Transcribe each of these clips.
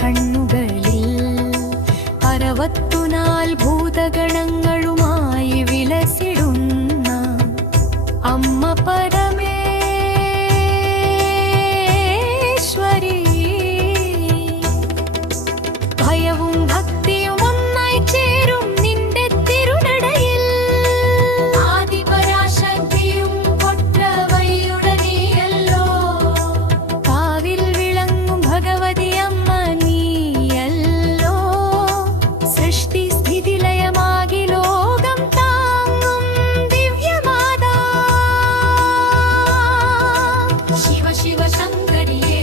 കണ്ണുകളിൽ 64 ഭൂതഗണങ്ങളുമായി വിലസിടുന്ന അമ്മ പരമേശ്വരി. ഭയവും ഭക്തിയും ഒന്നായി ചേരും നിന്റെ തിരുനടയിൽ. ആദിപരാശക്തിയും കൊற்றവയുടെ നീയല്ലോ. കാവിൽ വിളങ്ങും ഭഗവതി അമ്മ നീയല്ലോ. സൃഷ്ടി സ്ഥിതി ലയമാകി ലോകം താങ്ങും ദിവ്യമാതാ. ശിവ ശിവ ശങ്കരിയേ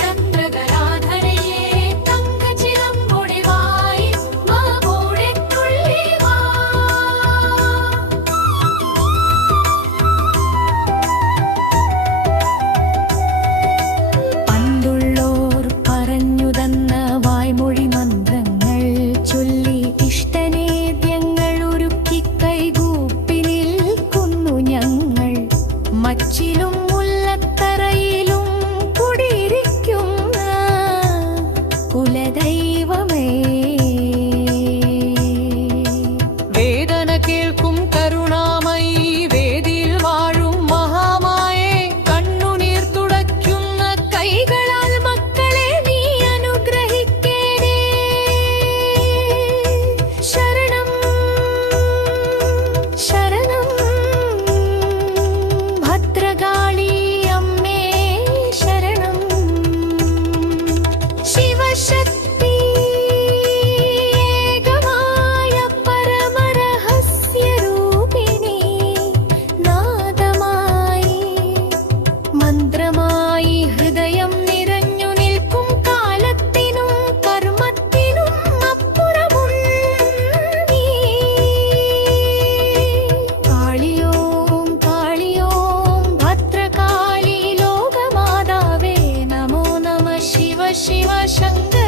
ചന്ദ്രകലാധരയേ തങ്കച്ചിലമ്പൊടി വായി മാവോടെ തുള്ളി വാ. പണ്ടുള്ളോർ പറഞ്ഞു തന്ന വായ്മൊഴി മന്ത്രങ്ങൾ ചൊല്ലി ഇഷ്ടനേദ്യങ്ങൾ ഒരുക്കി കൈകൂപ്പി നിൽക്കുന്നു ഞങ്ങൾ. മച്ചിലും മുല്ലത്തറയിലും കുടിയിരിക്കുന്ന കുലദൈവമേ. വേദന കേൾക്കും കരുണാമയി വേദിയിൽ വാഴും മഹാമായേ. കണ്ണുനീർ തുടയ്ക്കുന്ന കൈകളാൽ മക്കളെ നീ അനുഗ്രഹിക്കേണേ. ശരണം ശരണം ഭദ്രകാളി അമ്മേ ശരണം. ശിവശക്തി ഏകമായ പരമരഹസ്യരൂപിണി. നാദമായി മന്ത്രമായി ഹൃദയം നിറഞ്ഞു നിൽക്കും കാലത്തിനും കർമ്മത്തിനും അപ്പുറമുണ്ട് നീ. കാളിയോം കാളിയോം ഭദ്രകാളി ലോകമാതാവേ നമോ നമ. ശിവ ശിവ ശങ്കര